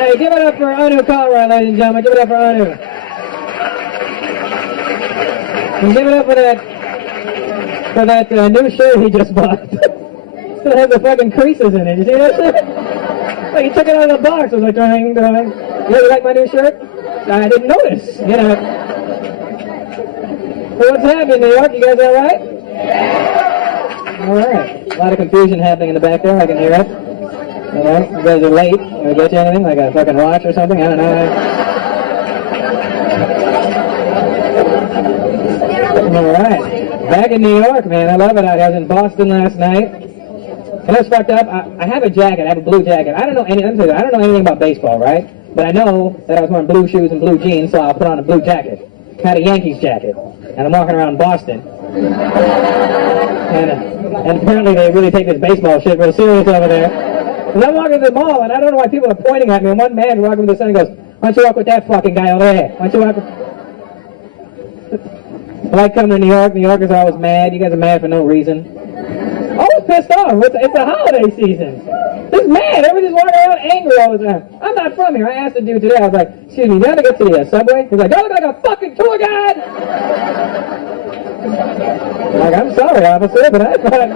Hey, give it up for Anu Kalra, ladies and gentlemen. Give it up for Anu. And give it up for that new shirt he just bought. Still has the fucking creases in it. You see that shit? Like, he took it out of the box. I was like, you like my new shirt? I didn't notice, you know. So what's happening, New York? You guys all right? All right. A lot of confusion happening in the back there. I can hear it. All right. You guys are late. Can I get you anything? Like a fucking watch or something? I don't know. All right. Back in New York, man. I love it out here. I was in Boston last night. And I was fucked up. I have a jacket. I have a blue jacket. I don't know anything about baseball, right? But I know that I was wearing blue shoes and blue jeans, so I'll put on a blue jacket. Had a Yankees jacket. And I'm walking around Boston. And apparently they really take this baseball shit real serious over there. And I'm walking to the mall, and I don't know why people are pointing at me. And one man walking to the sun and goes, "Why don't you walk with that fucking guy over there? Why don't you walk with..." I like coming to New York. New Yorkers are always mad. You guys are mad for no reason. Always pissed off. It's the holiday season. Just mad. Everybody's walking around angry all the time. I'm not from here. I asked the dude today. I was like, "Excuse me, you gotta get to the subway?" He's like, "Do I look like a fucking tour guide?" I'm like, "I'm sorry, officer, but I thought..."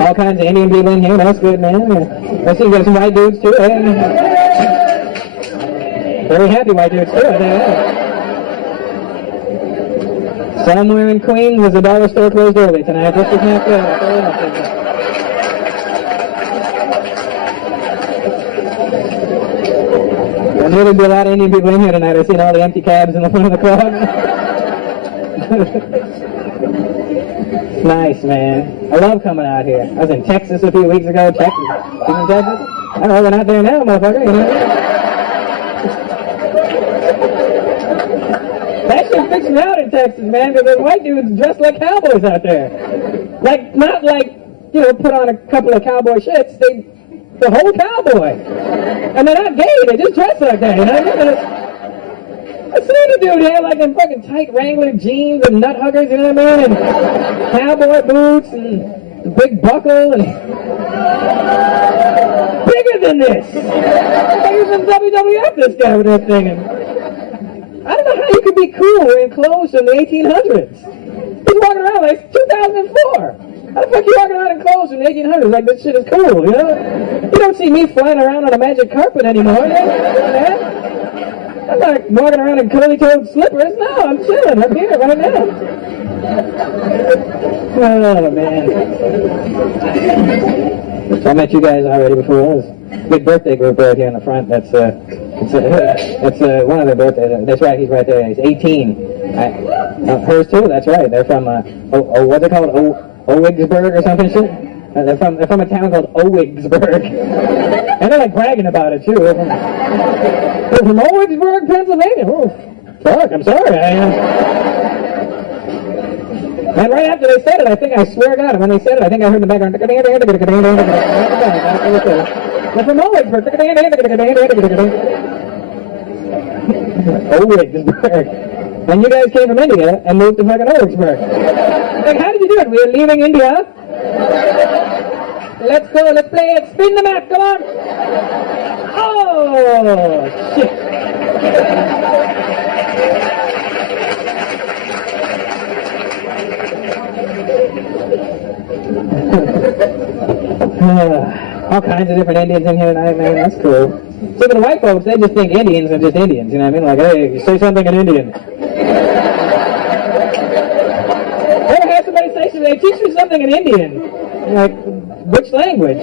All kinds of Indian people in here. That's good, man. I see you got some white dudes too. Very happy white dudes too. Somewhere in Queens was a dollar store closed early tonight. Just as not good. I knew there'd be a lot of Indian people in here tonight. I've seen all the empty cabs in the front of the crowd. Nice, man. I love coming out here. I was in Texas a few weeks ago. Texas? You in Texas? I don't know, we're not there now, motherfucker. You know? That shit fixing out in Texas, man, because there's white dudes dressed like cowboys out there. Like, not like, you know, put on a couple of cowboy shits. The whole cowboy. And they're not gay, they just dress like that, you know? I seen a dude here like in fucking tight Wrangler jeans and nut huggers, you know what I mean? And cowboy boots and a big buckle and... Bigger than this! Bigger than WWF, this guy with that thing. And I don't know how you could be cool wearing clothes from the 1800s. He's walking around like 2004. How the fuck you walking around in clothes from the 1800s like this shit is cool, you know? You don't see me flying around on a magic carpet anymore, you know? I'm not walking around in curly-toed slippers. No, I'm chilling up here right now. Oh, man. So I met you guys already before. There's a big birthday group right here in the front. That's one of their birthdays. That's right, he's right there. He's 18. Hers too, that's right. They're from, what's it called? Owigsburg or something shit? They're from a town called Owigsburg. And they're like bragging about it too. They're from Owigsburg, Pennsylvania. Oh, fuck, I'm sorry. And right after they said it, I swear to God, when they said it, I think I heard in the background. They're from Owigsburg. Owigsburg. And you guys came from India and moved to fucking Owigsburg. Like, how did you do it? We are leaving India. Let's go, let's play it. Spin the map, come on. Oh, shit. All kinds of different Indians in here tonight, man. That's cool. So the white folks, they just think Indians are just Indians, you know what I mean? Like, hey, you say something in Indian. Ever had somebody say something, they teach me something in Indian? Like, which language?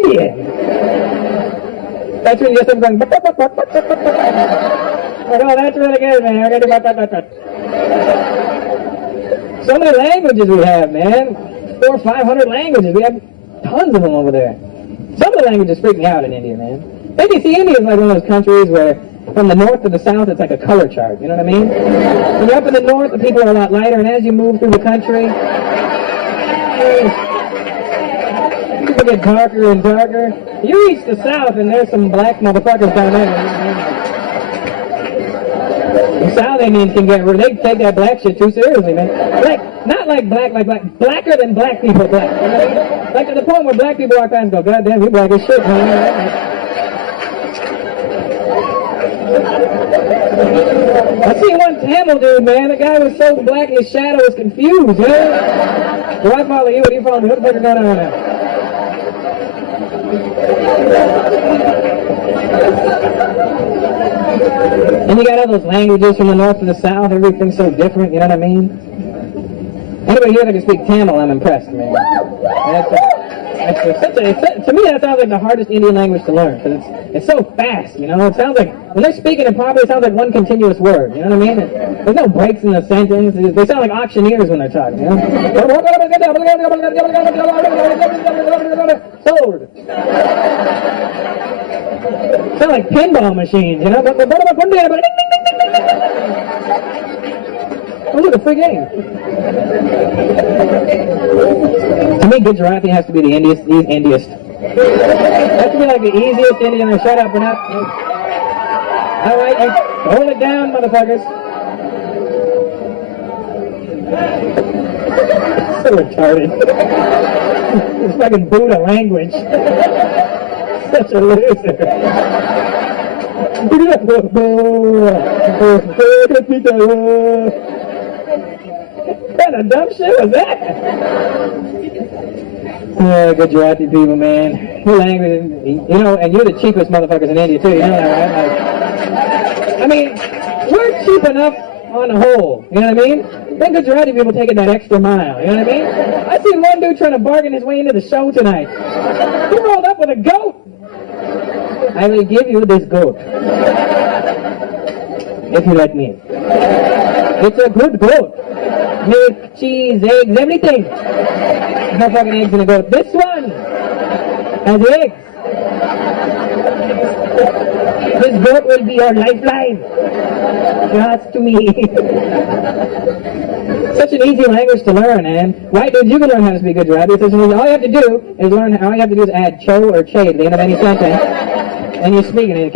Indian. That's when you get them going, like, oh, that's really good, man. I gotta do. So many languages we have, man. 400 or 500 languages. We have tons of them over there. Some of the languages freak me out in India, man. Maybe see, India is like one of those countries where from the north to the south, it's like a color chart. You know what I mean? When you're up in the north, the people are a lot lighter, and as you move through the country, people get darker and darker. You reach the south, and there's some black motherfuckers down there. The South Indians can get, they take that black shit too seriously, man. Like, not like black, blacker than black people black. You know what I mean? Like to the point where black people walk past and go, God damn, you black as shit, man. I seen one Tamil dude, man. The guy was so black his shadow was confused, man. Do I follow you? What are you following me? What the fuck is going on now? And you got all those languages from the north to the south. Everything's so different, you know what I mean? Anybody here that can speak Tamil, I'm impressed, man. To me, that sounds like the hardest Indian language to learn, because it's so fast, you know? It sounds like, when they're speaking it properly, it sounds like one continuous word, you know what I mean? There's no breaks in the sentence. They sound like auctioneers when they're talking, you know? Sold. Sound like pinball machines, you know? Oh, look, a free game. To me, Gujarati has to be the easiest. Has to be like the easiest Indian. Shut up, we're not. All right, hold it down, motherfuckers. So retarded. It's fucking Buddha language. Such a loser. What kind of dumb shit was that? Oh, Gujarati people, man. Your language, you know, and you're the cheapest motherfuckers in India, too. You know that, right? Like, I mean, we're cheap enough on the whole. You know what I mean? Then Gujarati people taking that extra mile. You know what I mean? I seen one dude trying to bargain his way into the show tonight. He rolled up with a goat. I will give you this goat. If you let me. It's a good goat. Milk, cheese, eggs, everything. No fucking eggs in a goat. This one has eggs. This goat will be your lifeline. Trust to me. Such an easy language to learn, man. White dudes, you can learn how to speak Gujarati. All you have to do is add cho or che at the end of any sentence, and you're speaking it.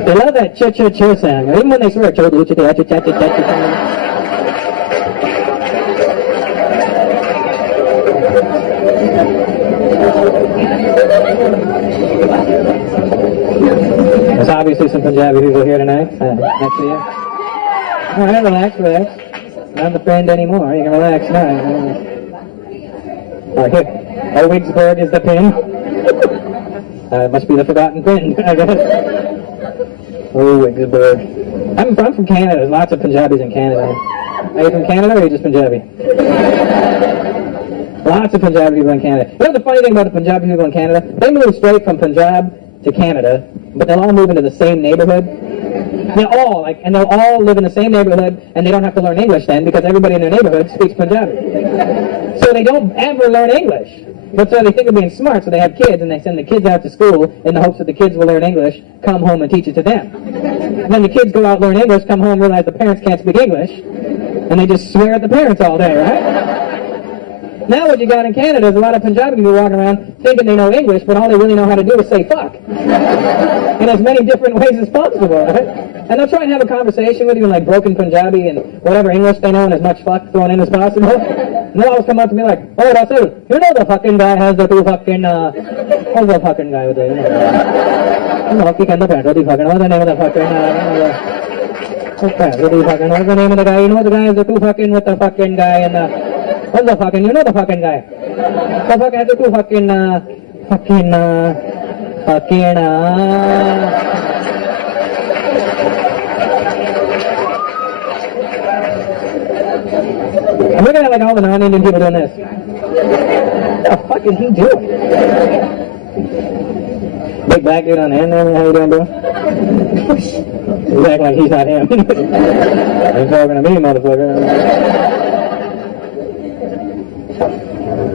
They love that cha-cha-cha sound. Even when they swear, cha-cha-cha-cha-cha-cha-cha. There's obviously some Punjabi people here tonight. Next to you. All right, relax. Not the friend anymore. You can relax now. All right, here. Wigsburg is the pin. It must be the forgotten pin, I guess. Wigsburg. I'm from Canada. There's lots of Punjabis in Canada. Are you from Canada or are you just Punjabi? Lots of Punjabi people in Canada. You know the funny thing about the Punjabi people in Canada? They move straight from Punjab to Canada, but they'll all move into the same neighborhood. They'll all live in the same neighborhood, and they don't have to learn English then, because everybody in their neighborhood speaks Punjabi. So they don't ever learn English. But so they think of being smart, so they have kids, and they send the kids out to school in the hopes that the kids will learn English, come home and teach it to them. And then the kids go out, learn English, come home, realize the parents can't speak English, and they just swear at the parents all day, right? Now what you got in Canada is a lot of Punjabi people walking around thinking they know English, but all they really know how to do is say fuck. In as many different ways as possible, right? And they'll try and have a conversation with you in like broken Punjabi and whatever English they know and as much fuck thrown in as possible. And they'll always come up to me like, oh, Russell, you know the fucking guy has the two fucking, what's the fucking guy with the, hockey kind of pant, what's the name of the fucking, what's the name of the guy? You know the guy has the two fucking with the fucking guy and what's the fucking, you know the fucking guy? The fucking has the two fucking, Indian people doing this. What the fuck is he doing? Big black dude on the end there, man. How you doing, bro? He's acting like he's not him. He's talking to me, motherfucker.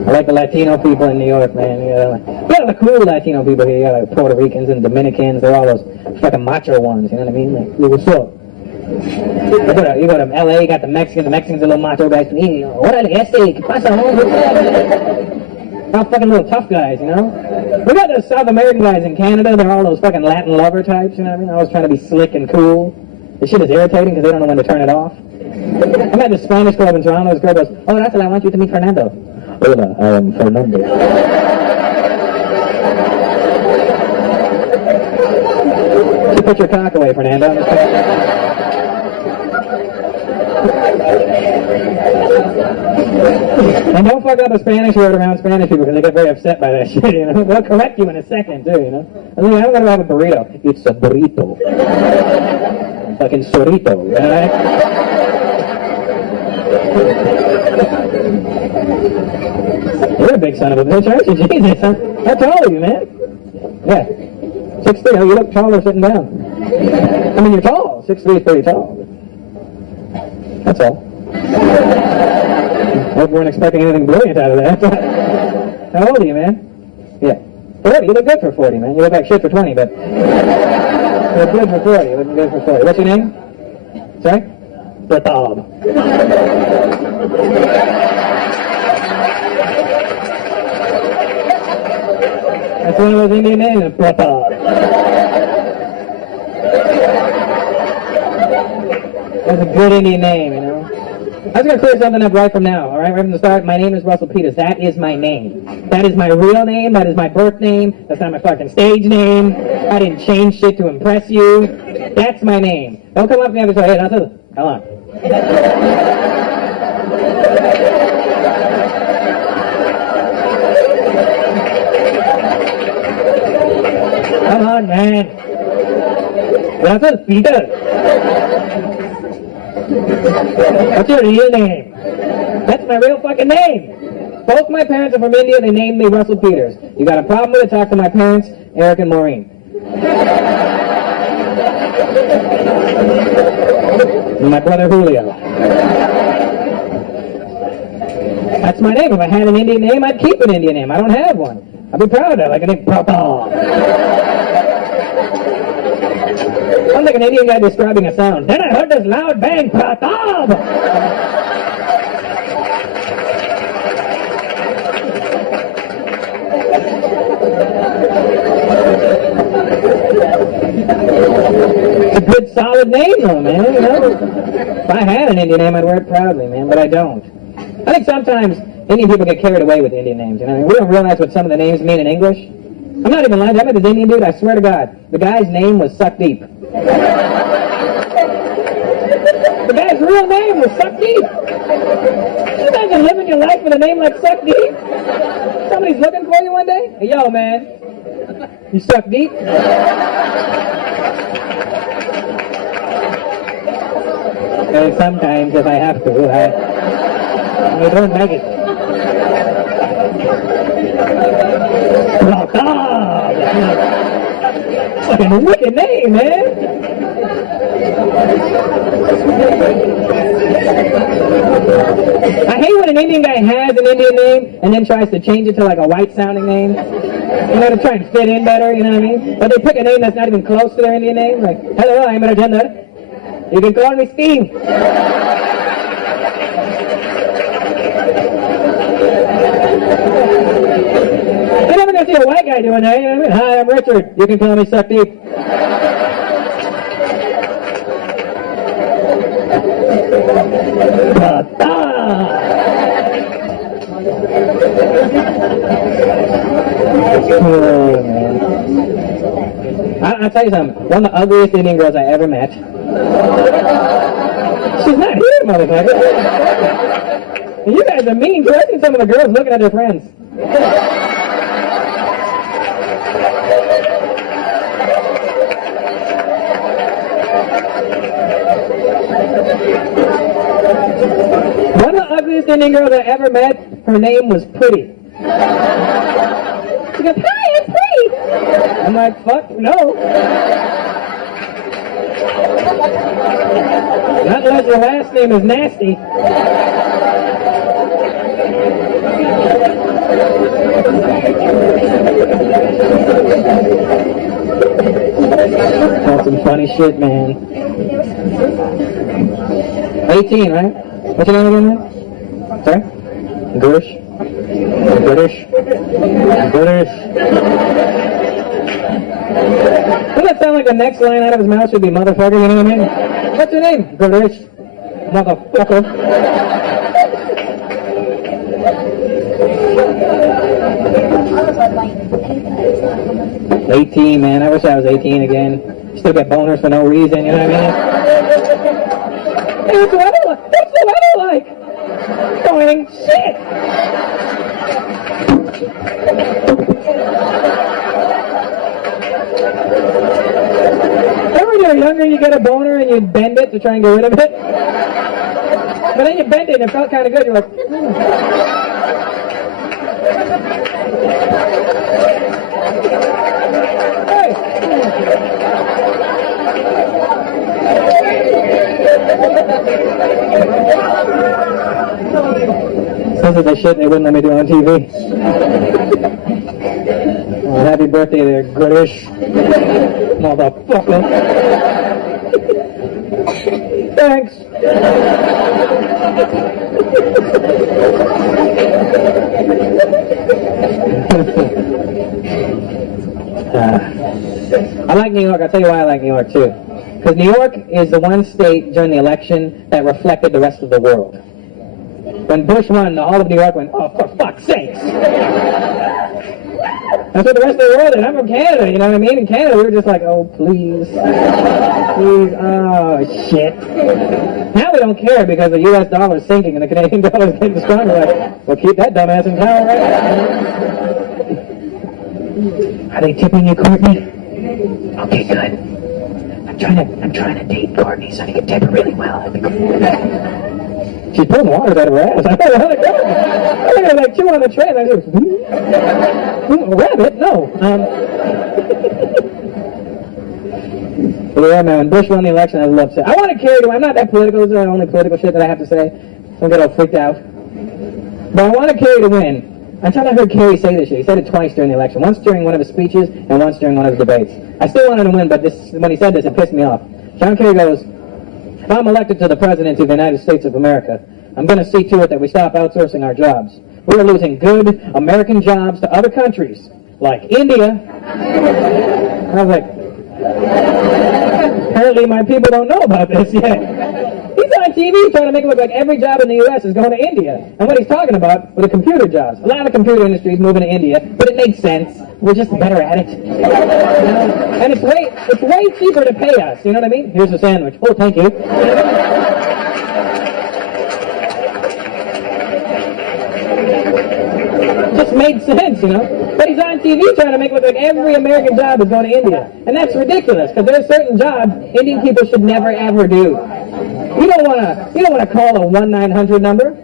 I like the Latino people in New York, man. You got the cool Latino people here. You got like Puerto Ricans and Dominicans. They're all those fucking macho ones. You know what I mean? Like, hey, what's up? You go to LA, you got the Mexicans. The Mexicans are little macho guys. Órale, ¿qué pasa, hombre? All fucking little tough guys, you know? We got those South American guys in Canada. They're all those fucking Latin lover types, you know what I mean? Always trying to be slick and cool. This shit is irritating because they don't know when to turn it off. I'm at the Spanish club in Toronto. This girl goes, oh, Russell, I want you to meet Fernando. Hola, I am Fernando. You put your cock away, Fernando. And don't fuck up a Spanish word around Spanish people because they get very upset by that shit, you know? They'll correct you in a second, too, you know? I mean, I'm gonna have a burrito. It's a burrito. Fucking sorrito, right? You're a big son of a bitch, aren't you? Jesus, how tall are you, man? Yeah. 6'3". Oh, you look taller sitting down. I mean, you're tall. 6'3" is pretty tall. That's all. Hope we weren't expecting anything brilliant out of that. How old are you, man? Yeah. 40. You look good for 40, man. You look like shit for 20, but... You look good for 40. You look good for 40. What's your name? Sorry? Pratap. That's one of those Indian names, Pratap. That's a good Indian name, you know? I was going to clear something up right from now, all right? Right from the start, my name is Russell Peters. That is my name. That is my real name. That is my birth name. That's not my fucking stage name. I didn't change shit to impress you. That's my name. Don't come up to me and say, hey, Russell, come on. Come on, man. Russell Peters. What's your real name? That's my real fucking name. Both my parents are from India. They named me Russell Peters. You got a problem with it? Talk to my parents, Eric and Maureen. And my brother Julio. That's my name. If I had an Indian name, I'd keep an Indian name. I don't have one. I'd be proud of it, like a name Pratap. I'm like an Indian guy describing a sound. Then I heard this loud bang, Pratap! It's a good, solid name, though, man, you know? If I had an Indian name, I'd wear it proudly, man, but I don't. I think sometimes Indian people get carried away with Indian names, you know? We don't realize what some of the names mean in English. I'm not even lying. I met this Indian dude, I swear to God. The guy's name was Suck Deep. The guy's real name was Suck Deep. You imagine living your life with a name like Suck Deep? Somebody's looking for you one day? Hey, yo, man. You suck deep? And sometimes, if I have to, I don't make it. Fucking wicked name, man. I hate when an Indian guy has an Indian name and then tries to change it to like a white sounding name. You know, to try and fit in better, you know what I mean? But they pick a name that's not even close to their Indian name. Like, hello, I'm Rajendra. You can call me Steve. You're never gonna see a white guy doing that, you know what I mean? Hi, I'm Richard. You can call me Suck Deep. Oh, man. I'll tell you something. One of the ugliest Indian girls I ever met. She's not here, motherfucker. You guys are mean. I've seen some of the girls looking at their friends. One of the ugliest First Indian girl that I ever met, her name was Pretty. She goes, hi, I'm Pretty. I'm like, fuck, no. Not unless your last name is Nasty. That's some funny shit, man. 18, right? What's your name again, man? Sorry? British? British? British? Doesn't that sound like the next line out of his mouth should be motherfucker, you know what I mean? What's your name? British? Motherfucker. 18, man. I wish I was 18 again. Still get boners for no reason, you know what I mean? Hey, what's the weather like? What's the weather like? Going shit! Remember when you were younger, you get a boner and you bend it to try and get rid of it? But then you bent it and it felt kind of good. You're like, This is the shit they wouldn't let me do on TV. Well, happy birthday there, British motherfucker. Thanks. I like New York. I'll tell you why I like New York too. Because New York is the one state during the election that reflected the rest of the world. When Bush won, all of New York went, oh, for fuck's sakes. That's what the rest of the world did. I'm from Canada, you know what I mean? In Canada, we were just like, oh, please. Please, oh, shit. Now we don't care because the U.S. dollar is sinking and the Canadian dollar is getting stronger. Like, well, keep that dumbass in power, right? Are they tipping you, Courtney? Okay, good. I'm trying to date Courtney so I can tip her really well. She's pulling water out of her ass. I thought I was like chewing on the train. I was rabbit? No. But yeah, man, when Bush won the election, I loved it. I want to carry to. I'm not that political. This is the only political shit that I have to say. Don't get all freaked out. But I want to Kerry to win. I'm trying to hear Kerry say this shit. He said it twice during the election. Once during one of his speeches and once during one of his debates. I still wanted to win, but when he said this, it pissed me off. John Kerry goes, if I'm elected to the presidency of the United States of America, I'm going to see to it that we stop outsourcing our jobs. We're losing good American jobs to other countries, like India. I was like, apparently my people don't know about this yet. He's on TV trying to make it look like every job in the U.S. is going to India. And what he's talking about were the computer jobs. A lot of the computer industry is moving to India, but it makes sense. We're just better at it. You know? And it's way cheaper to pay us. You know what I mean? Here's a sandwich. Oh, thank you. Just made sense, you know? But he's on TV trying to make it look like every American job is going to India. And that's ridiculous, because there are certain jobs Indian people should never ever do. You don't want to call a 1-900 number.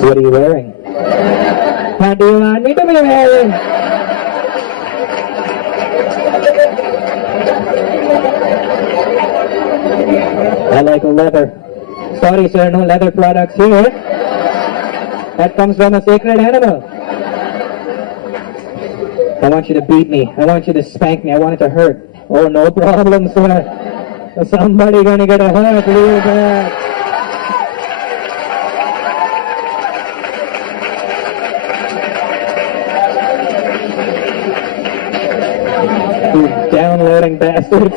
What are you wearing? What do you want me to be wearing? I like leather. Sorry, sir, no leather products here. That comes from a sacred animal. I want you to beat me. I want you to spank me. I want it to hurt. Oh, no problem, sir. Somebody gonna get a hurt real bad. You downloading bastards.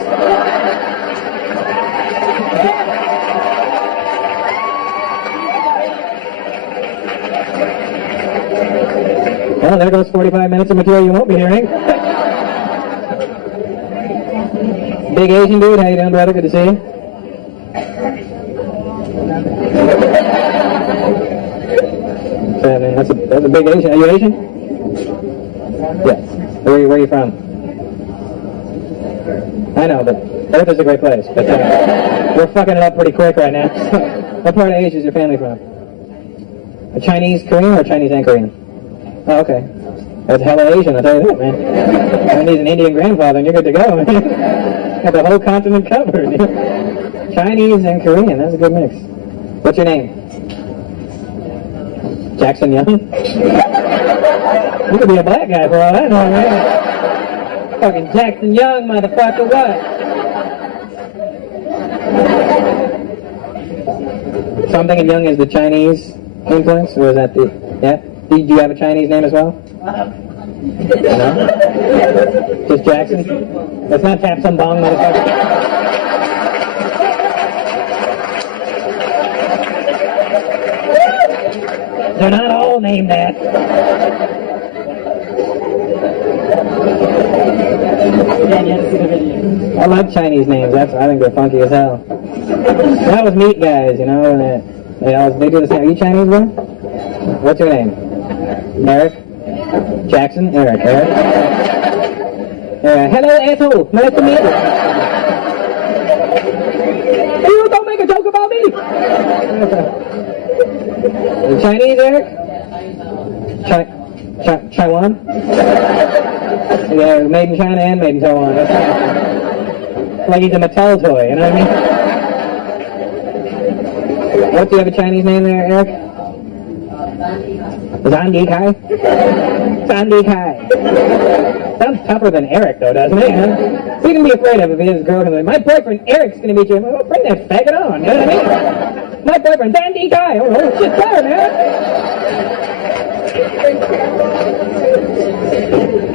Well, there goes 45 minutes of material you won't be hearing. Big Asian dude, how you doing, brother? Good to see you. That's a big Asian. Are you Asian? Yes. Where are you from? I know, but Earth is a great place. But we're fucking it up pretty quick right now. So, what part of Asia is your family from? A Chinese Korean or Chinese and Korean? Oh, okay. That's hella Asian, I'll tell you that, man. I need an Indian grandfather and you're good to go, man. Got the whole continent covered. Chinese and Korean, that's a good mix. What's your name? Jackson Young? You could be a black guy for all I know, man. Fucking Jackson Young, motherfucker, what? So I'm thinking Young is the Chinese influence, or is that the, yeah? Do you have a Chinese name as well? No? Just Jackson? Let's not tap some bong, motherfucker. They're not all named that. I like Chinese names. I think they're funky as hell. That was Meat Guys, you know. They do the same. Are you Chinese, bro? What's your name? Eric? Jackson? Eric. Hello, asshole. Nice to meet you. You don't make a joke about me. You Chinese, Eric? Taiwan? Yeah, made in China and made in Taiwan. That's like he's a Mattel toy, you know what I mean? What, do you have a Chinese name there, Eric? Zandi Kai? Zandi Kai. Sounds tougher than Eric, though, doesn't it? Huh? So you can be afraid of if he has a girl and my boyfriend Eric's going to meet you. Well, bring that faggot on, you know what I mean? My boyfriend, Zandi Kai. Oh, shit, better, man.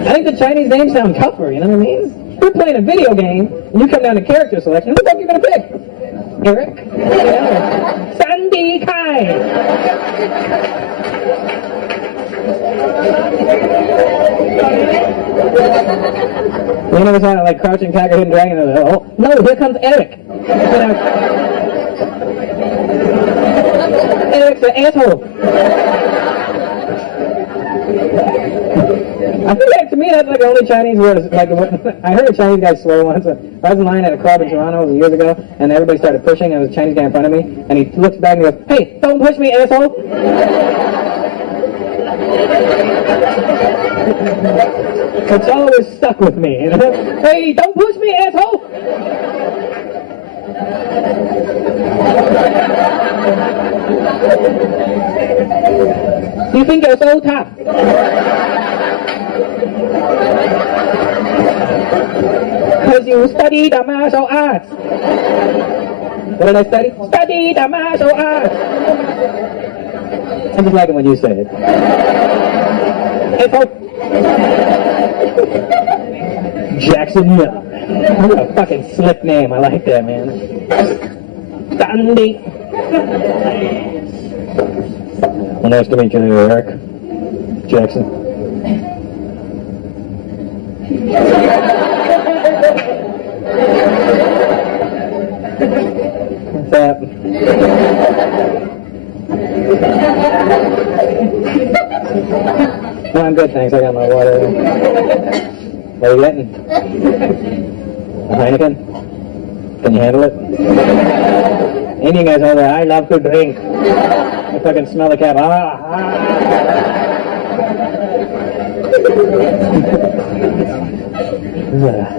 I think the Chinese names sound tougher, you know what I mean? You're playing a video game, and you come down to character selection, who the fuck are you going to pick? Eric? You know? Sandy Kai! You never saw like Crouching Tiger, Hidden Dragon? Oh, no, here comes Eric! Eric's an asshole! I feel like to me that's like the only Chinese word. Like I heard a Chinese guy swear once. I was in line at a club in Toronto years ago, and everybody started pushing, and there was a Chinese guy in front of me, and he looks back and he goes, "Hey, don't push me, asshole!" It's always stuck with me. You know? Hey, don't push me, asshole! You think you're so tough? Because you study the martial arts. What did I study? Study the martial arts. I just like it when you say it. Hey, folks. Jackson Young. What a fucking slick name. I like that, man. Sandy. Well, nice to meet you, Eric. Jackson. What's that? No, I'm good, thanks. I got my water. What are you getting? A Heineken? Can you handle it? Indian guys over there, I love to drink. I fucking smell the cap.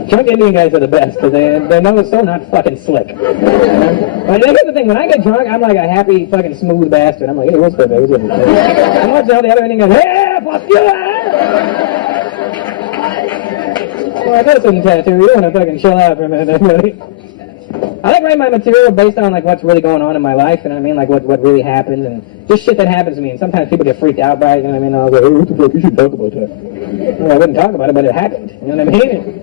Drunk Indian guys are the best because they know it's so not fucking slick. But here's the thing, when I get drunk, I'm like a happy fucking smooth bastard. I'm like, hey, what's good, baby? I'm watching all the other Indian guys, hey, fuck you, Well, I got some tattoo. You want to fucking chill out for a minute, really. I like writing my material based on like what's really going on in my life, you know what I mean? Like what really happens and just shit that happens to me. And sometimes people get freaked out by it, you know what I mean? I'll go, hey, what the fuck, you should talk about that. Well, I wouldn't talk about it, but it happened, you know what I mean?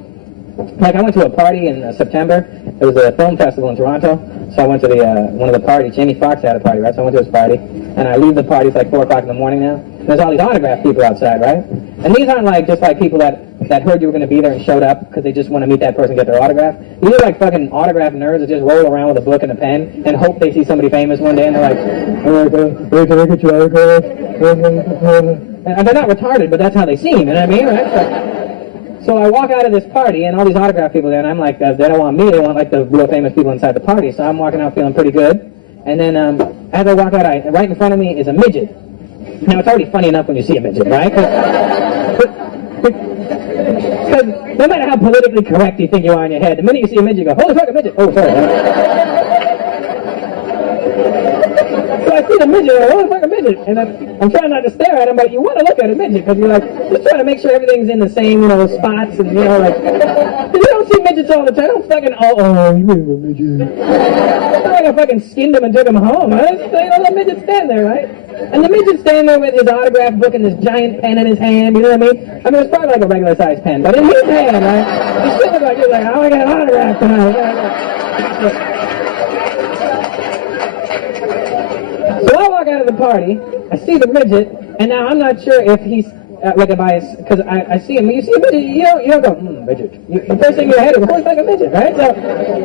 Like I went to a party in September. It was a film festival in Toronto. So I went to the one of the parties. Jamie Foxx had a party, right? So I went to his party. And I leave the party, it's like 4 o'clock in the morning now. And there's all these autograph people outside, right? And these aren't like just like people that heard you were going to be there and showed up because they just want to meet that person and get their autograph. These are like fucking autograph nerds that just roll around with a book and a pen and hope they see somebody famous one day and they're like, hey, can I get your autograph? And they're not retarded, but that's how they seem, you know what I mean, right? So I walk out of this party, and all these autograph people there, and I'm like, they don't want me, they want like the real famous people inside the party. So I'm walking out feeling pretty good. And then as I walk out, right in front of me is a midget. Now, it's already funny enough when you see a midget, right? Because no matter how politically correct you think you are in your head, the minute you see a midget, you go, holy fuck, a midget! Oh, sorry. So I see the midget, and I go, holy fuck, a midget! And I'm trying not to stare at him, but you want to look at a midget, because you're like, just trying to make sure everything's in the same, spots, and, like, you don't see midgets all the time. Don't fucking, you a midget. It's not like I fucking skinned him and took him home. I just, let midget stand there, right? And the midget's standing there with his autograph book and this giant pen in his hand, you know what I mean? I mean, it's probably like a regular-sized pen, but in his hand, right? He still looks like, oh, I got an autograph tonight. So I walk out of the party, I see the midget, and now I'm not sure if he's, because I see him, you see a midget, you don't go, midget. The first thing in your head is, oh, it's like a midget, right? So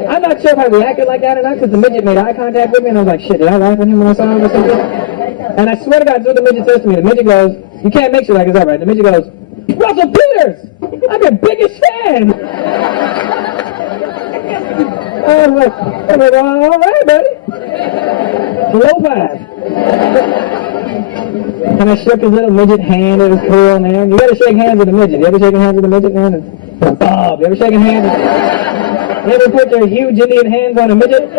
I'm not sure if I reacted like that or not, because the midget made eye contact with me, and I was like, shit, did I laugh at him when I saw him or something? And I swear to God, that's what the midget says to me. The midget goes, you can't make shit like this up, right? The midget goes, Russell Peters! I'm your biggest fan! I was like, all right, buddy. Low five. And I shook his little midget hand. It was cool, man. You gotta shake hands with a midget. You ever shaking hands with a midget, man? You ever shaking hands? You ever put your huge Indian hands on a midget?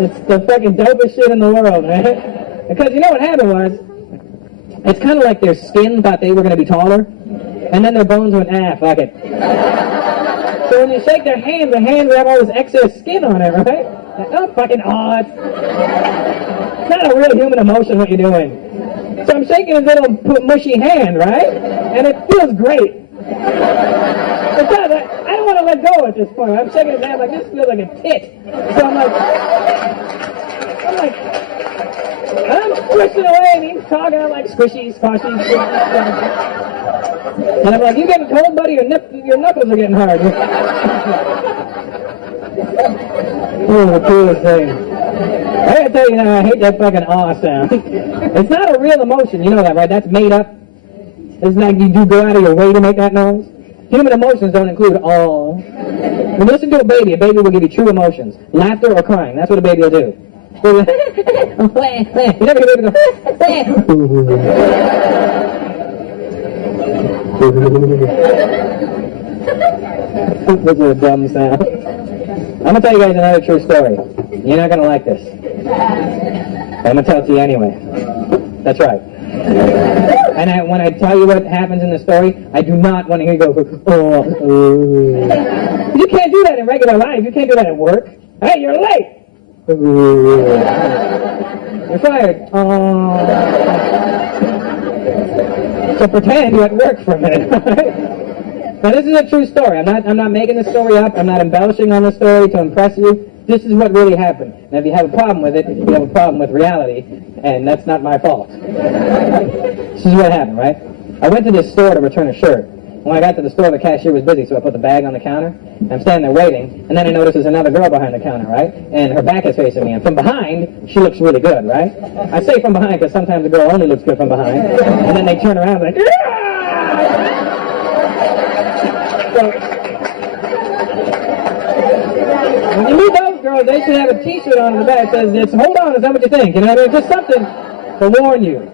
It's the fucking dopest shit in the world, man. Because you know what happened was, it's kind of like their skin thought they were going to be taller, and then their bones went, fuck it. So when you shake their hand would have all this excess skin on it, right? Like, oh, fucking odd. It's not a real human emotion what you're doing. So I'm shaking his little mushy hand, right? And it feels great. Because I don't want to let go at this point. I'm shaking his hand like this feels like a tit. So I'm squishing away and he's talking. I'm like squishy, squashy, and I'm like, you getting cold, buddy? Your knuckles are getting hard. Oh, the coolest thing. I gotta tell you, I hate that fucking awe sound. It's not a real emotion, you know that, right? That's made up. It's like you do go out of your way to make that noise. Human emotions don't include awe. When you listen to a baby will give you true emotions. Laughter or crying, that's what a baby will do. You never hear a baby go, this is a dumb sound. I'm going to tell you guys another true story. You're not going to like this. I'm going to tell it to you anyway. That's right. And when I tell you what happens in the story, I do not want to hear you go, You can't do that in regular life. You can't do that at work. Hey, you're late. You're fired. So pretend you're at work for a minute. Now this is a true story. I'm not making the story up. I'm not embellishing on the story to impress you. This is what really happened. Now if you have a problem with it, you have a problem with reality, and that's not my fault. This is what happened, right? I went to this store to return a shirt. When I got to the store, the cashier was busy, so I put the bag on the counter. I'm standing there waiting, and then I notice there's another girl behind the counter, right? And her back is facing me, and from behind, she looks really good, right? I say from behind because sometimes a girl only looks good from behind, and then they turn around like, So, when you meet those girls, they should have a t-shirt on in the back that says, it's, hold on, is that what you think? You know what I mean? Just something to warn you.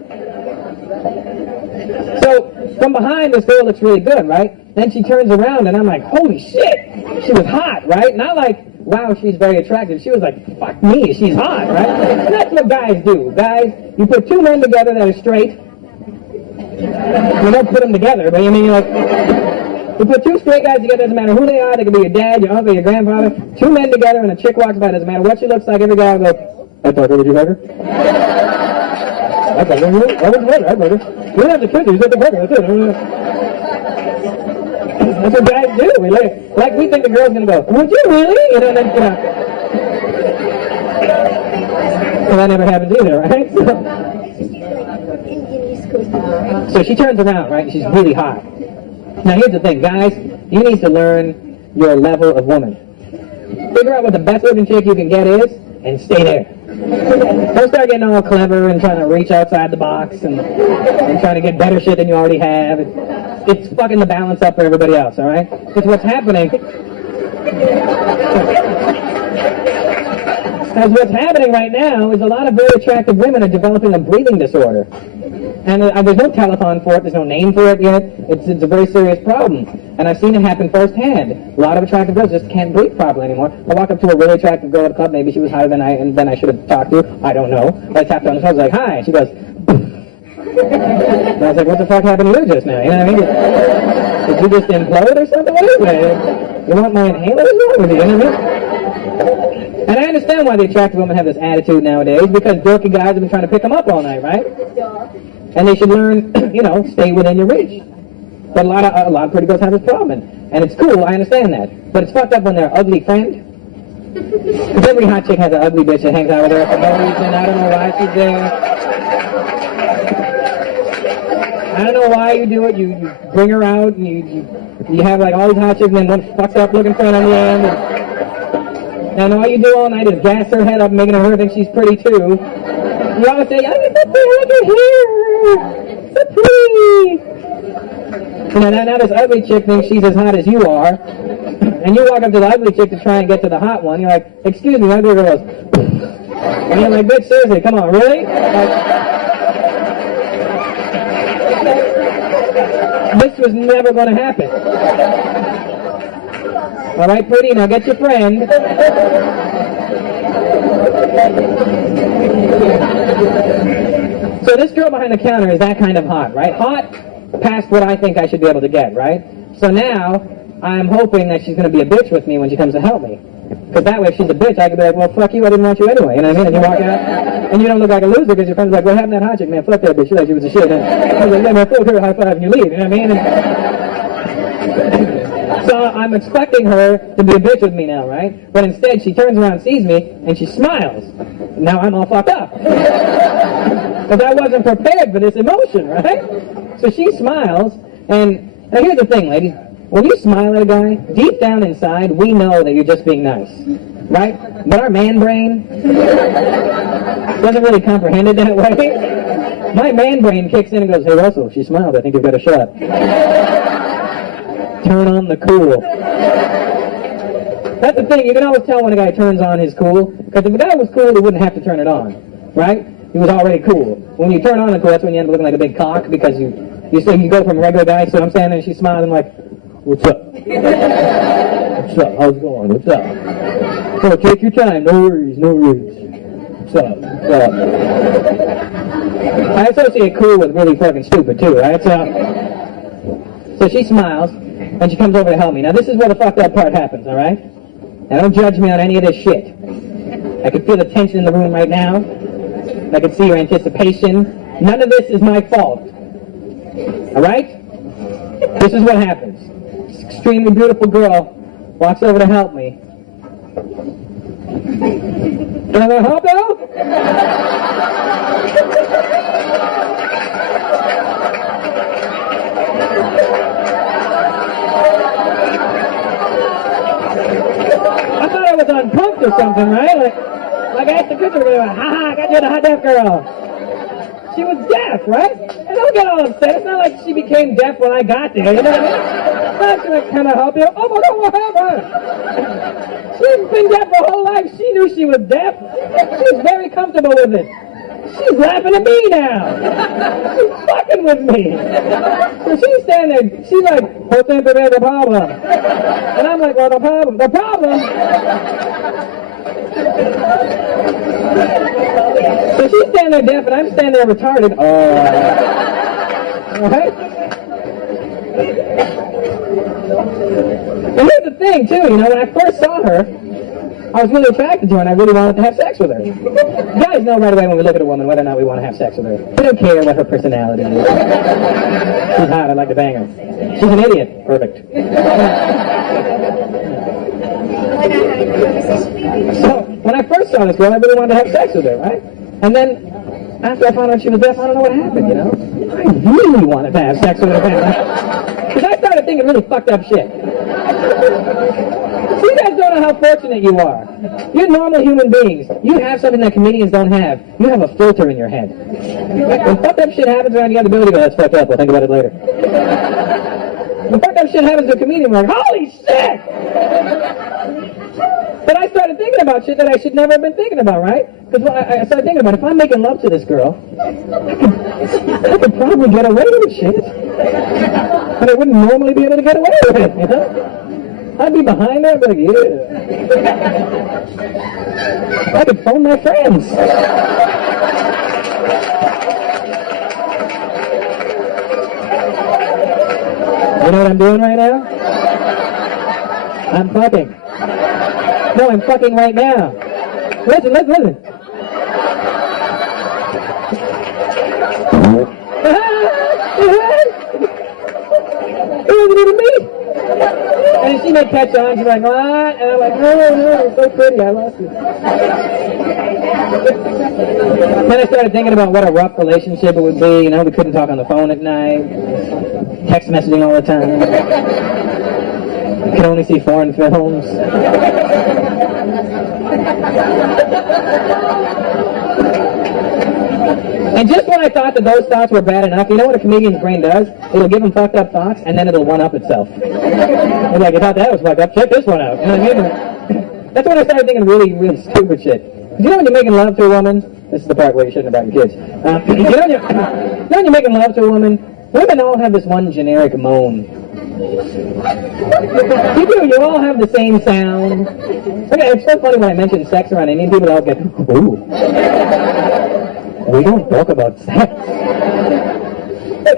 So, from behind, this girl looks really good, right? Then she turns around, and I'm like, holy shit! She was hot, right? Not like, wow, she's very attractive. She was like, fuck me, she's hot, right? And that's what guys do. Guys, you put two men together that are straight. You don't put them together, but I mean, like, you put two straight guys together, doesn't matter who they are, they could be your dad, your uncle, your grandfather. Two men together, and a chick walks by, doesn't matter what she looks like, every guy will go, I thought, would you hug her? I thought, I would hug her. We don't have to kiss her, you said the burger, that's it. That's what guys do. We think the girl's gonna go, would you really? You know, and then, well, that never happens either, right? So she turns around, right? She's really hot. Now here's the thing, guys. You need to learn your level of woman. Figure out what the best looking chick you can get is, and stay there. Don't start getting all clever and trying to reach outside the box and trying to get better shit than you already have. it's fucking the balance up for everybody else, all right? Because what's happening... Because what's happening right now is a lot of very attractive women are developing a breathing disorder. And there's no telethon for it, there's no name for it yet. It's a very serious problem. And I've seen it happen firsthand. A lot of attractive girls just can't breathe properly anymore. I walk up to a really attractive girl at a club, maybe she was hotter than I should have talked to, I don't know. But I tapped her on the shoulder, I was like, hi, and she goes, and I was like, what the fuck happened to you just now? You know what I mean? Did you just implode or something? What is it? You want my inhaler? What's wrong with you? You know what I mean? And I understand why the attractive women have this attitude nowadays, because dorky guys have been trying to pick them up all night, right? And they should learn, stay within your reach. But a lot of pretty girls have this problem, and it's cool, I understand that. But it's fucked up when they're an ugly friend. Because every hot chick has an ugly bitch that hangs out with her for no reason. I don't know why she's there. I don't know why you do it. You bring her out, and you have like all these hot chicks, and then one fucked up looking friend on the end. And all you do all night is gas her head up, making her think she's pretty too. You always say, I like your hair. So pretty. Now this ugly chick thinks she's as hot as you are, and you walk up to the ugly chick to try and get to the hot one. You're like, excuse me, ugly girl. And you're like, bitch, seriously, come on, really? This was never going to happen. All right, pretty, now get your friend. So this girl behind the counter is that kind of hot, right? Hot past what I think I should be able to get, right? So now I'm hoping that she's going to be a bitch with me when she comes to help me. Because that way, if she's a bitch, I could be like, well, fuck you, I didn't want you anyway. You know what I mean? And you walk out, and you don't look like a loser because your friend's like, what happened to that hot chick? Man, fuck that bitch. She thought she was a shit. And I was like, yeah, man, fuck her, high five, and you leave. You know what I mean? So I'm expecting her to be a bitch with me now, right? But instead, she turns around and sees me, and she smiles. Now I'm all fucked up. Because I wasn't prepared for this emotion, right? So she smiles, and now here's the thing, ladies. When you smile at a guy, deep down inside, we know that you're just being nice, right? But our man brain doesn't really comprehend it that way. My man brain kicks in and goes, hey, Russell, she smiled. I think you've got a shot. Turn on the cool. That's the thing. You can always tell when a guy turns on his cool. Because if a guy was cool, he wouldn't have to turn it on, right? He was already cool. When you turn on the cool, that's when you end up looking like a big cock because you go from a regular guy. So I'm standing there and she's smiling like, what's up? What's up? How's it going? What's up? So take your time. No worries. What's up? I associate cool with really fucking stupid too, right? So she smiles and she comes over to help me. Now this is where the fucked up part happens, all right? Now don't judge me on any of this shit. I can feel the tension in the room right now. I can see your anticipation. None of this is my fault. All right? This is what happens. This extremely beautiful girl walks over to help me. Can I help you? I thought I was on punked or something, right? Like I asked the kitchen, ha, I got you the hot deaf girl. She was deaf, right? And don't get all upset. It's not like she became deaf when I got there, you know what I mean? It's not like, can I help you? Oh my God, what happened? She's been deaf her whole life. She knew she was deaf. She's very comfortable with it. She's laughing at me now. She's fucking with me. So she's standing there. She's like, what's the problem? And I'm like, well, the problem. So she's standing there deaf and I'm standing there retarded. Alright? And here's the thing too, when I first saw her, I was really attracted to her and I really wanted to have sex with her. Guys know right away when we look at a woman whether or not we want to have sex with her. We don't care what her personality is. She's hot, I'd like to bang her. She's an idiot. Perfect. So, when I first saw this girl, I really wanted to have sex with her, right? And then, after I found out she was deaf, I don't know what happened, I really wanted to have sex with her. Because I started thinking really fucked up shit. So you guys don't know how fortunate you are. You're normal human beings. You have something that comedians don't have. You have a filter in your head. When fucked up shit happens around, you have the ability to go, that's fucked up, we'll think about it later. When fucked up shit happens to a comedian, I'm like, holy shit! But I started thinking about shit that I should never have been thinking about, right? Because I started thinking about, if I'm making love to this girl, I could probably get away with shit. But I wouldn't normally be able to get away with it, you know? I'd be behind her, I'd be like, yeah. I could phone my friends. You know what I'm doing right now? I'm fucking. No, I'm fucking right now. Listen. It wasn't even me. And she may catch on, she's like, what? And I'm like, no, it's so pretty, I lost you. Then I started thinking about what a rough relationship it would be, you know, we couldn't talk on the phone at night, text messaging all the time, we could only see foreign films. And just when I thought that those thoughts were bad enough, you know what a comedian's brain does? It'll give him fucked up thoughts, and then it'll one-up itself. It's like, you thought that was fucked up, check this one out. You know what I mean? That's when I started thinking really, really stupid shit. You know when you're making love to a woman? This is the part where you shouldn't have brought your kids. You know when you're making love to a woman? Women all have this one generic moan. You all have the same sound. Okay, it's so funny when I mention sex around Indian people, they all get, ooh. We don't talk about sex.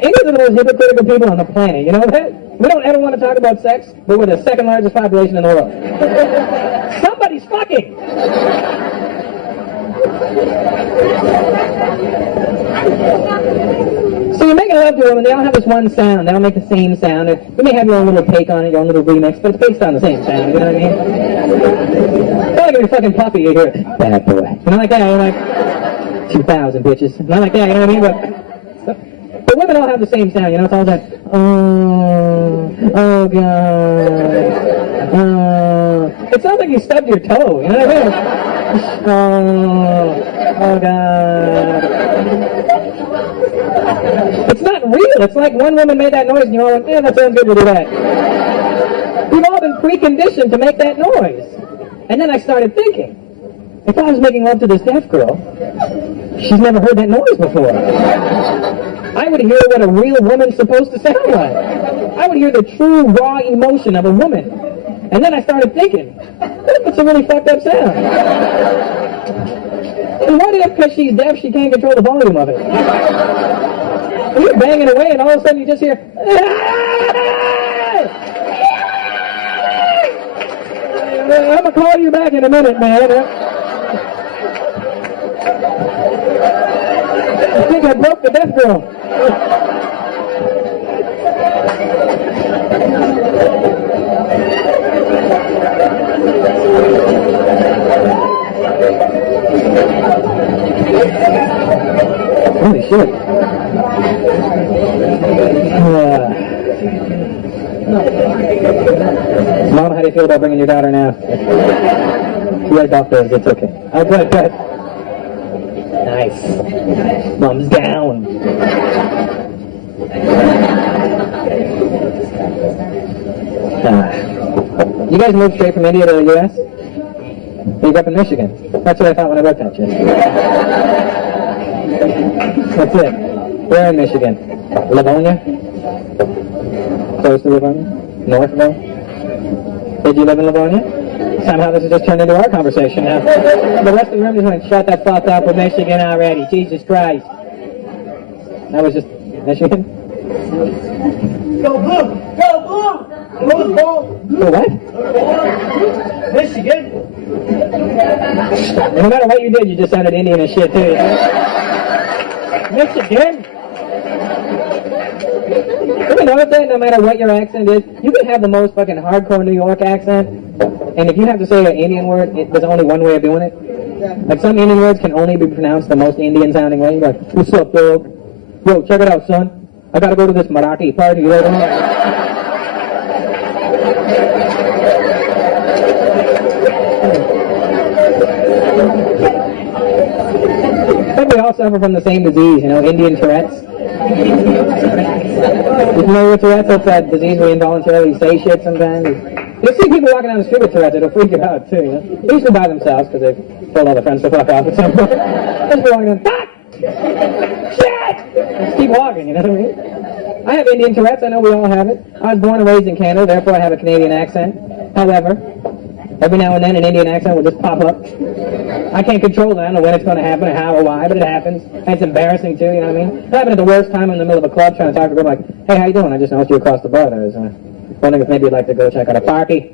Indians are the most hypocritical people on the planet, you know that? We don't ever want to talk about sex, but we're the second largest population in the world. Somebody's fucking! So you're making love to a woman, they all have this one sound, they all make the same sound. You may have your own little take on it, your own little remix, but it's based on the same sound, you know what I mean? It's like when you're fucking puppy, you hear it, bad boy. You know, like that, you're like, 2,000 bitches. Not like that, you know what I mean? But women all have the same sound, you know? It's all like, oh God. It sounds like you stubbed your toe, you know what I mean? Oh God. It's not real. It's like one woman made that noise and you're all like, yeah, that sounds good, we'll do that. We've all been preconditioned to make that noise. And then I started thinking, if I was making love to this deaf girl, she's never heard that noise before. I would hear what a real woman's supposed to sound like. I would hear the true, raw emotion of a woman. And then I started thinking, what if it's a really fucked up sound? And what if, because she's deaf, she can't control the volume of it? And you're banging away and all of a sudden you just hear, I'm going to call you back in a minute, man. I think I broke the deaf girl. Holy shit. Mom, how do you feel about bringing your daughter now? You are doctors, it's okay. Oh, good. Nice. Mom's down. You guys moved straight from India to the U.S.? You grew up in Michigan. That's what I thought when I looked at you. That's it. Where in Michigan? Livonia? Close to Livonia? Northville? Did you live in Livonia? Somehow this has just turned into our conversation now. The rest of the room just went, shut that fuck up with Michigan already. Jesus Christ. That was just Michigan? Go blue! Go blue! Blue ball! Go what? Michigan! No matter what you did, you just sounded Indian as shit too. Michigan? You know what, no matter what your accent is, you can have the most fucking hardcore New York accent, and if you have to say an Indian word, there's only one way of doing it. Like some Indian words can only be pronounced the most Indian sounding way. You're like, what's up, dog? Yo, check it out, son. I gotta go to this Marathi party. You know? But we all suffer from the same disease, you know, Indian Tourette's. You know what Tourette's? That's that disease where you involuntarily say shit sometimes. You'll see people walking down the street with Tourette's. It'll freak you out, too, you know? Usually by themselves, because they've told all their friends to fuck off at some point. Just walking down, fuck! Shit! Just keep walking, you know what I mean? I have Indian Tourette's. I know we all have it. I was born and raised in Canada, therefore I have a Canadian accent. However, every now and then an Indian accent will just pop up. I can't control that. I don't know when it's going to happen or how or why, but it happens. And it's embarrassing, too, you know what I mean? It happened at the worst time in the middle of a club trying to talk to a girl like, hey, how you doing? I just noticed you across the bar. I was wondering if maybe you'd like to go check out a party.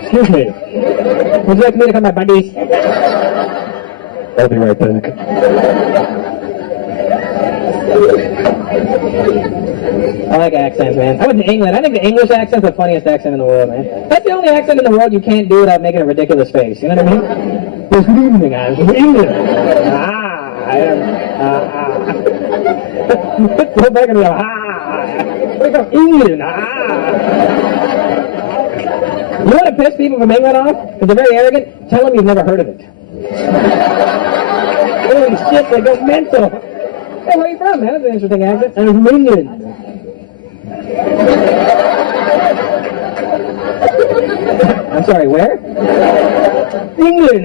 Excuse me. Would you like me to come, my buddies? I'll be right back. I like accents, man. I went to England. I think the English accent's the funniest accent in the world, man. That's the only accent in the world you can't do without making a ridiculous face. You know what I mean? Good evening, I'm from England. Go back and go, we're from England. You want to piss people from England off? Because they're very arrogant? Tell them you've never heard of it. Holy shit, they go mental. Hey, where are you from, man? That's an interesting accent. I'm from England. I'm sorry, where? England.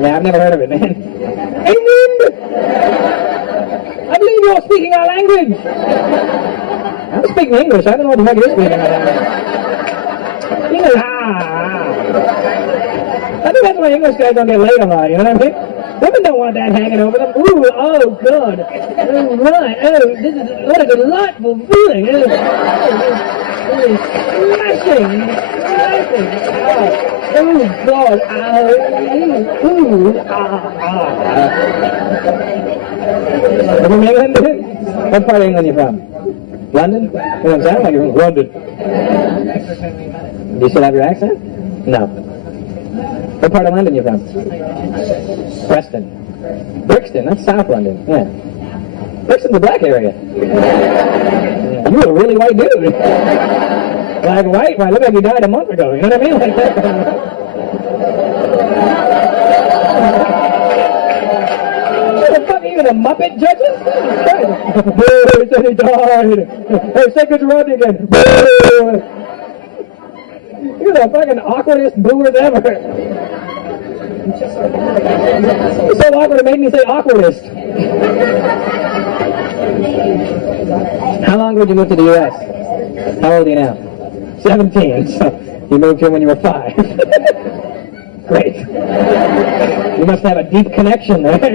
Yeah, I've never heard of it, man. England! I believe you're speaking our language. I'm speaking English. I don't know what the heck you're speaking. English. I think that's why English guys don't get laid a lot, you know what I mean? Women don't want that hanging over them. Ooh, oh, God. Oh, right. Oh, this is what a delightful feeling. Smashing. Oh, God. From England? What part of England are you from? London? You don't sound like you're from London. Do you still have your accent? No. What part of London are you from? Preston. Brixton, that's South London, yeah. Brixton's the black area. Yeah. You were a really white dude. Like white? Well, I look like you died a month ago, you know what I mean? Like that. What the fuck, even a Muppet judges? He said he died. Hey, say good to Rodney again. You're the fucking awkwardest boomers ever. It's so awkward it made me say awkwardest. How long ago did you move to the U.S.? How old are you now? 17. So you moved here when you were 5. Great. You must have a deep connection there.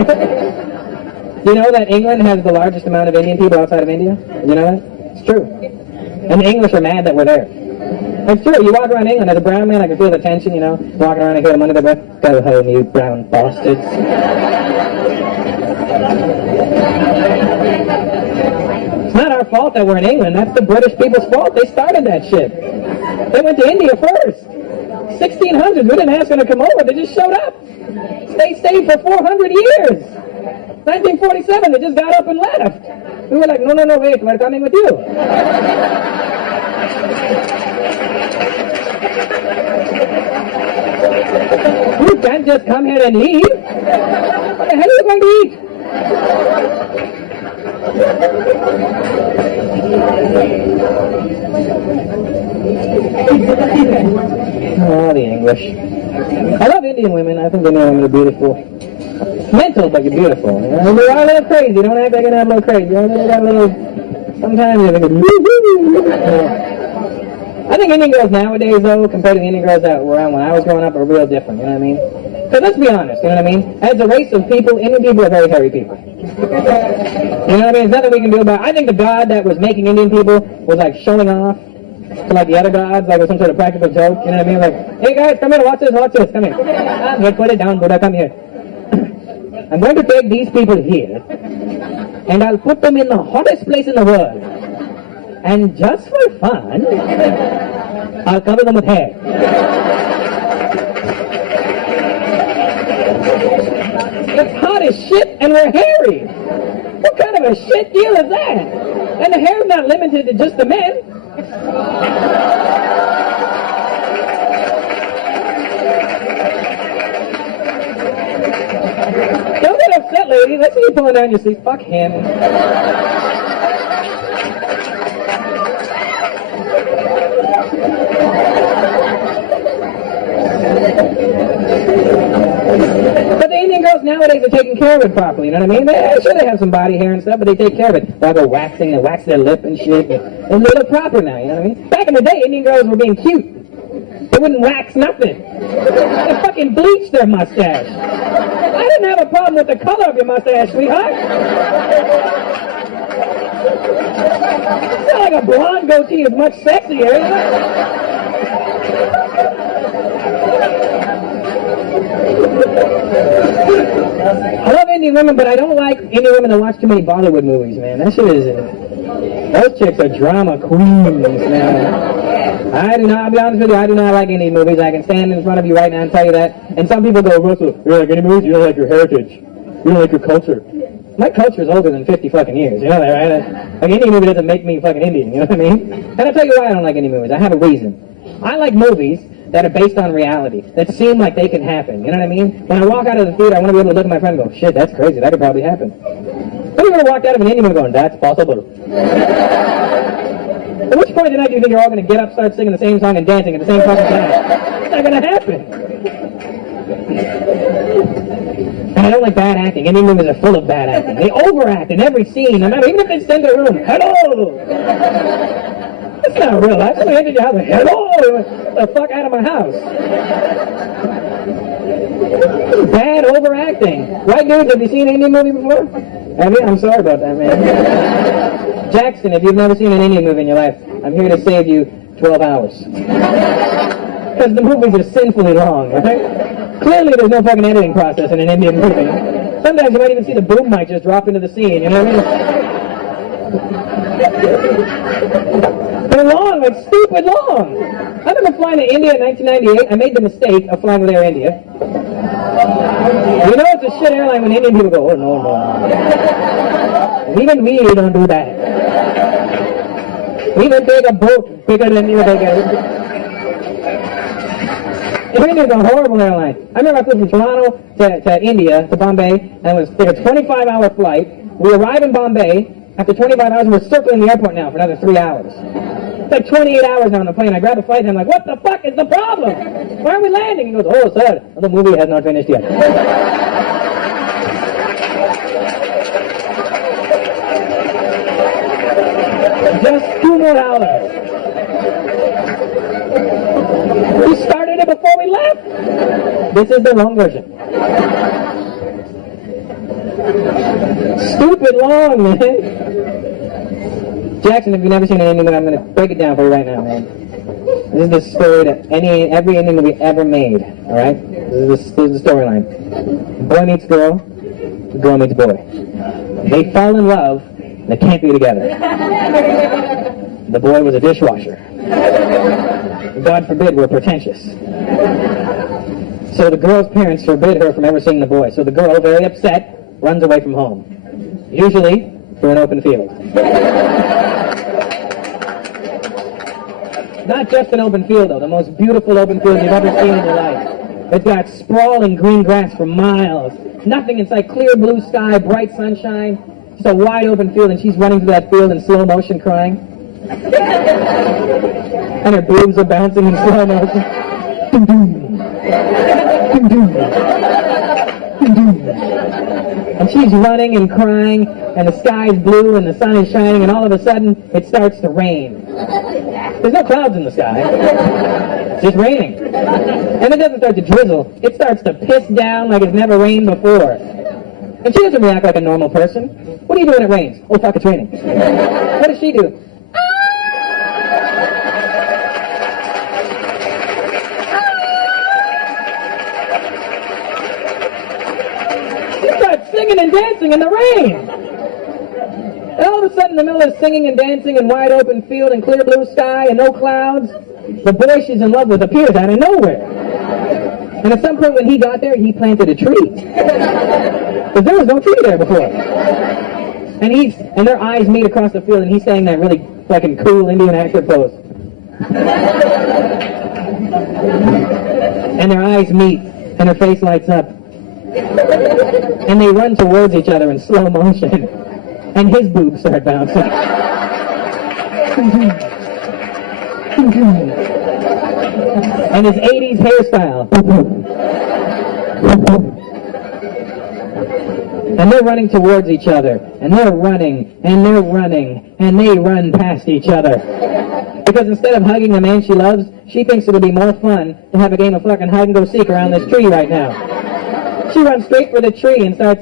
Do you know that England has the largest amount of Indian people outside of India? You know that? It's true. And the English are mad that we're there. It's true. You walk around England as a brown man, I can feel the tension, you know. Walking around and hear them under their breath. Go home, you brown bastards. It's not our fault that we're in England. That's the British people's fault. They started that shit. They went to India first. 1600s. We didn't ask them to come over. They just showed up. They stayed for 400 years. 1947, they just got up and left. We were like, no, wait, we're coming with you. You can't just come here and leave. What the hell are you going to eat? Oh, the English. I love Indian women. I think Indian women are beautiful. Mental, but you're beautiful. You know? They're all a little crazy. Don't act like you're not a little crazy. You know, they got a little... Sometimes you're thinking... I think Indian girls nowadays, though, compared to the Indian girls that were around when I was growing up, are real different, you know what I mean? Because let's be honest, you know what I mean? As a race of people, Indian people are very hairy people. You know what I mean? There's nothing we can do about it. I think the god that was making Indian people was like showing off to like the other gods, like with some sort of practical joke, you know what I mean? Like, hey guys, come here, watch this, come here. Here, put it down, Buddha, come here. I'm going to take these people here, and I'll put them in the hottest place in the world. And just for fun, I'll cover them with hair. It's hot as shit and we're hairy. What kind of a shit deal is that? And the hair's not limited to just the men. that lady. Let's see you pulling down your sleeve. Fuck him. But the Indian girls nowadays are taking care of it properly, you know what I mean? Sure, they have some body hair and stuff, but they take care of it. They'll go waxing, they wax their lip and shit, and they look proper now, you know what I mean? Back in the day, Indian girls were being cute. They wouldn't wax nothing. They fucking bleached their mustache. I didn't have a problem with the color of your mustache, sweetheart. It's not like a blonde goatee is much sexier, you know? I love Indian women, but I don't like Indian women that watch too many Bollywood movies, man. That shit is... those chicks are drama queens, man. I'll be honest with you, I do not like Indian movies. I can stand in front of you right now and tell you that. And some people go, Russell, you don't like Indian movies? You don't like your heritage. You don't like your culture. My culture is older than 50 fucking years, you know that, right? Like, Indian movie doesn't make me fucking Indian, you know what I mean? And I'll tell you why I don't like Indian movies. I have a reason. I like movies that are based on reality, that seem like they can happen, you know what I mean? When I walk out of the theater, I want to be able to look at my friend and go, shit, that's crazy, that could probably happen. Have you ever walked out of an Indian movie going, that's possible? At which point tonight do you think you're all going to get up, start singing the same song and dancing at the same fucking time? It's not going to happen. And I don't like bad acting. Indian movies are full of bad acting. They overact in every scene, no matter, even if they stand in their room. Hello! That's not real. I just entered your house. Hello! Get the fuck out of my house. Bad overacting. Right, dudes? Have you seen an Indian movie before? Have you? I'm sorry about that, man. Jackson, if you've never seen an Indian movie in your life, I'm here to save you 12 hours. Because the movies are sinfully long, right? Clearly there's no fucking editing process in an Indian movie. Sometimes you might even see the boom mic just drop into the scene, you know what I mean? They're long, like stupid long. I remember flying to India in 1998. I made the mistake of flying with Air India. You know it's a shit airline when Indian people go, oh no, no. Even we don't do that. We will take a boat bigger than you take a... Air India is a horrible airline. I remember I flew from Toronto to India, to Bombay, and it was like a 25-hour flight. We arrive in Bombay. After 25 hours, we're circling the airport now for another 3 hours. It's like 28 hours now on the plane. I grab a flight and I'm like, what the fuck is the problem? Why are we landing? He goes, oh, sir, the movie has not finished yet. Just 2 more hours. We started it before we left. This is the long version. Stupid long, man. Jackson, if you've never seen an Indian movie, I'm going to break it down for you right now, man. This is the story that every Indian movie ever made, alright? This is the storyline. Boy meets girl, girl meets boy. They fall in love, they can't be together. The boy was a dishwasher. God forbid we're pretentious. So the girl's parents forbid her from ever seeing the boy. So the girl, very upset, runs away from home. Usually for an open field. Not just an open field, though. The most beautiful open field you've ever seen in your life. It's got sprawling green grass for miles. Nothing in sight. Clear blue sky, bright sunshine. Just a wide open field, and she's running through that field in slow motion crying. And her boobs are bouncing in slow motion. And she's running and crying, and the sky's blue, and the sun is shining, and all of a sudden, it starts to rain. There's no clouds in the sky. It's just raining. And it doesn't start to drizzle. It starts to piss down like it's never rained before. And she doesn't react like a normal person. What do you do when it rains? Oh, fuck, it's raining. What does she do? Singing and dancing in the rain. And all of a sudden, in the middle of singing and dancing in wide open field and clear blue sky and no clouds, the boy she's in love with appears out of nowhere. And at some point when he got there, he planted a tree. Because there was no tree there before. And their eyes meet across the field, and he's saying that really fucking cool Indian actor pose. And their eyes meet, and her face lights up. And they run towards each other in slow motion. And his boobs start bouncing. And his 80s hairstyle. And they're running towards each other. And they're running. And they're running. And they run past each other. Because instead of hugging the man she loves, she thinks it would be more fun to have a game of fucking hide and go seek around this tree right now. She runs straight for the tree and starts...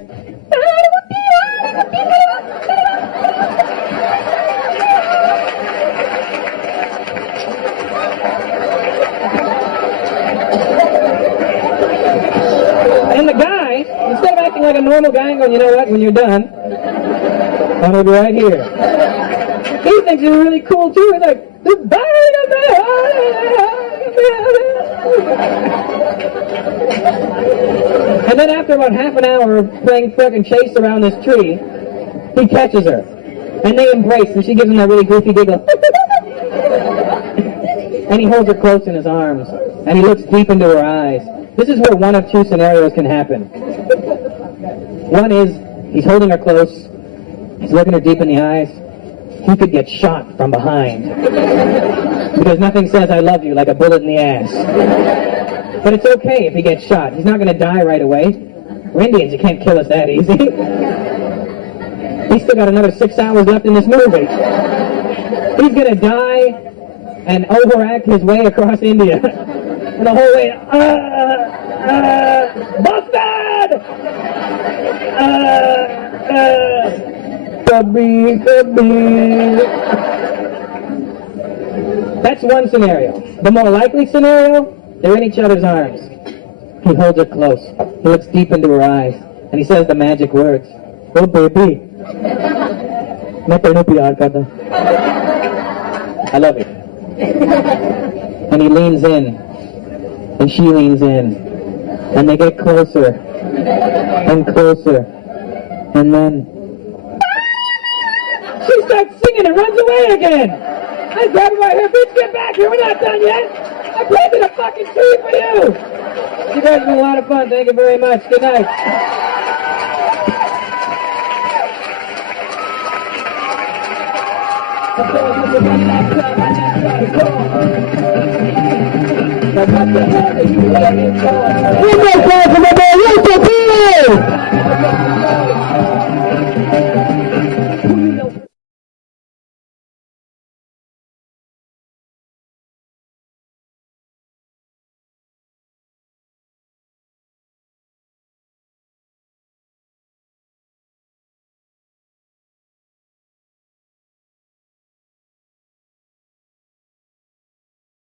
And the guy, instead of acting like a normal guy and going, you know what, when you're done, I'm going to be right here. He thinks it's really cool too. He's like, and then after about half an hour of playing fucking chase around this tree, he catches her. And they embrace, and she gives him that really goofy giggle. And he holds her close in his arms, and he looks deep into her eyes. This is where one of two scenarios can happen. One is, he's holding her close, he's looking her deep in the eyes. He could get shot from behind. Because nothing says I love you like a bullet in the ass. But it's okay if he gets shot. He's not going to die right away. We're Indians, you can't kill us that easy. He's still got another 6 hours left in this movie. He's going to die and overact his way across India. And the whole way, Bastard! Kabir. That's one scenario. The more likely scenario, they're in each other's arms. He holds her close. He looks deep into her eyes. And he says the magic words. Oh, baby. I love you. And he leans in. And she leans in. And they get closer. And closer. And then... she starts singing and runs away again. I grab her by her, bitch, get back here. We're not done yet. I planted a fucking tree for you. You guys have been a lot of fun. Thank you very much. Good night. One more time for my boy, Utopia!